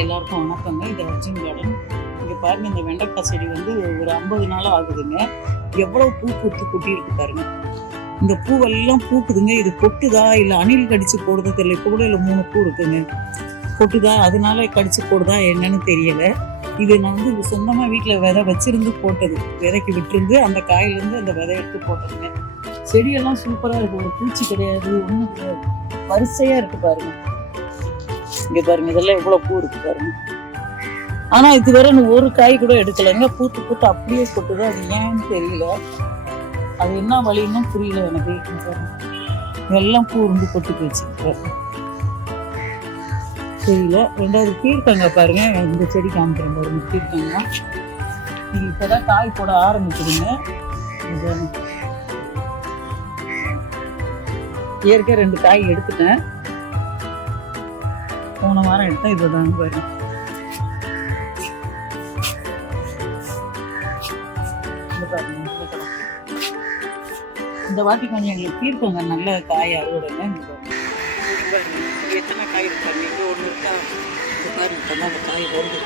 எல்லாருக்கும் வணக்கங்க. இது அர்ஜுன் கார்டன் இங்கே பாருங்க இந்த வெண்டைக்காய் செடி வந்து ஒரு ஐம்பது நாள் ஆகுதுங்க. எவ்வளோ பூ பூத்து கொட்டி இருக்கு பாருங்க. இந்த பூவெல்லாம் பூக்குதுங்க. இது கொட்டுதா? இல்லை அணில் கடிச்சு போடுறது தெரியல. இப்போ கூட இல்லை மூணு பூ இருக்குங்க. கொட்டுதா? அதனால கடிச்சு போடுதா என்னன்னு தெரியல. இது நான் வந்து இது சொந்தமாக வீட்டில் விதை வச்சிருந்து போட்டது. விதைக்கு விட்டுருந்து அந்த காயிலேருந்து அந்த விதை எடுத்து போட்டதுங்க. செடியெல்லாம் சூப்பராக இருக்கு. ஒரு பூச்சி கிடையாது. ஒன்றும் கிடையாது. வரிசையாக இருக்கு பாருங்க. இங்க பாருங்க இதெல்லாம் எவ்வளவு பூ இருக்கு பாருங்க. ஆனா இதுவரை ஒரு காய் கூட எடுக்கலைங்க. பூத்து பூத்து அப்படியே கொட்டுது. அது ஏன்னு தெரியல. அது என்ன வழின்னு புரியல எனக்கு. எல்லாம் இதெல்லாம் பூ இருந்து கொட்டு போச்சு தெரியல. ரெண்டாவது பீர்க்கங்க பாருங்க. இந்த செடி காமிக்கிறேன் பாருங்க பீர்க்கங்க. இது இப்பதான் காய் போட ஆரம்பிக்குதுங்க. இது ரெண்டு காய் எடுத்துட்டேன். போன வாரம் எடுத்தா இதுதான் பாருங்க இந்த பாருங்க, இந்த வாட்டி கொஞ்சம் எங்களுக்கு தீர்க்கங்க நல்ல காய் அறுவடைங்க எத்தனை காய் இருக்காங்க பாருங்க ஒன்று இருக்கா? இந்த பாருங்க அந்த காய் வருது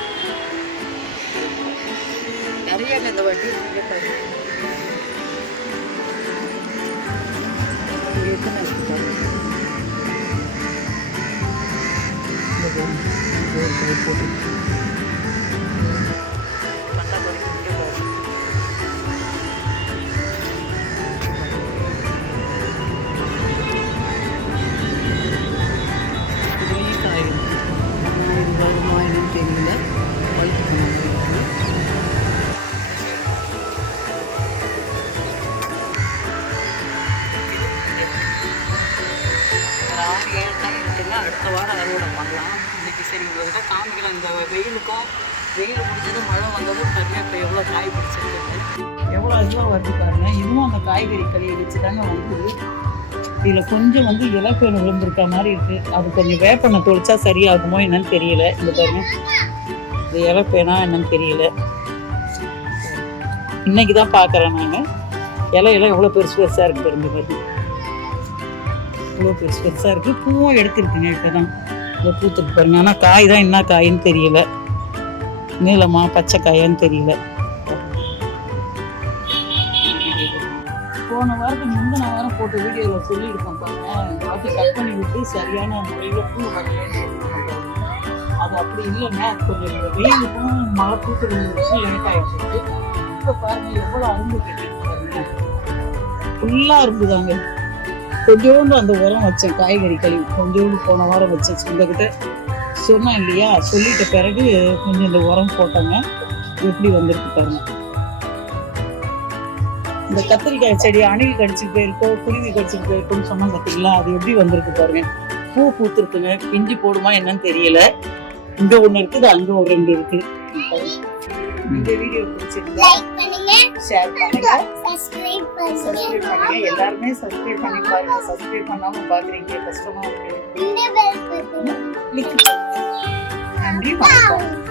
நிறைய இந்த வாட்டி எத்தனை அடுத்த வாரம் அறுவடை பண்ணலாம் இன்னைக்கு காமிக்கலாம் இந்த வெயிலுக்கும் வெயில் முடிஞ்சதும் மழை வந்ததும் பாருங்க இப்போ எவ்வளோ காய் பிடிச்சிருக்கு எவ்வளோ அதிகமாக வருது பாருங்க. இன்னும் அந்த காய்கறி கறியை வச்சு தாங்க வந்து இதில் கொஞ்சம் வந்து இலப்பேன் விழுந்திருக்க மாதிரி இருக்கு. அது கொஞ்சம் வேப்பெண்ணெய் தொளிச்சா சரியாகுமோ என்னன்னு தெரியல. இந்த பாருங்க. இது இலப்பேனா என்னன்னு தெரியல. இன்னைக்கு தான் பார்க்குறேன் நான் இலையெல்லாம் எவ்வளோ பெருசு பெருசாக இருக்குது பாருங்க பாருங்க. இவ்வளோ பெருசு பெருசாக இருக்குது பூவும் எடுத்துருக்குங்க இப்போ தான் இந்த பூத்துட்டு பாருங்க. ஆனால் காய் தான் என்ன காயின்னு தெரியல. நீளமா பச்சை காயான்னு தெரியல. போன வாரத்துக்கு முந்தின வாரம் போட்ட வீடியோவில் சொல்லியிருக்கோம் பாருங்க. இந்த கட் பண்ணி விட்டு சரியான முறையில் பூ வரலன்னு அது அப்படி இல்லைன்னா கொஞ்சம் இந்த வெயிலுக்கும் மழை பூத்துறதுக்கும் லேட் ஆகிடுச்சு இப்போ பாருங்க எவ்வளோ அரும்பு கட்டிட்டு பாருங்க. ஃபுல்லாக அரும்புதாங்க. கொஞ்சோண்டு அந்த உரம் வச்சேன் காய்கறி கழிவு கொஞ்சோண்டு போன வாரம் வச்சேன். சொந்தக்கிட்ட சொன்னேன் இல்லையா? சொல்லிட்ட பிறகு கொஞ்சம் இந்த உரம் போட்டாங்க. எப்படி வந்திருக்கு பாருங்க. இந்த கத்திரிக்காய் செடி அணில் கடிச்சிட்டு போயிருக்கோம் குருவி கடிச்சிட்டு போயிருக்கோம்னு சொன்னாங்க பார்த்தீங்களா அது எப்படி வந்திருக்கு பாருங்க. பூ பூத்துருக்குங்க. பிஞ்சு போடுமா என்னன்னு தெரியல. இங்க ஒண்ணு இருக்குது அங்க ஒரு ரெண்டு இருக்கு இந்த வீடியோ பிடிச்சிருந்தா ஷேர் பண்ணுங்க சப்ஸ்கிரைப் பண்ணுங்க சப்ஸ்கிரைப் பண்ணுங்க எல்லாருமே சப்ஸ்கிரைப் பண்ணி பாருங்க சப்ஸ்கிரைப் பண்ணாம பாக்குறீங்க கஷ்டமா இருக்கு இந்த பெல் பட்டன் கிளிக் பண்ணுங்க நன்றி வணக்கம்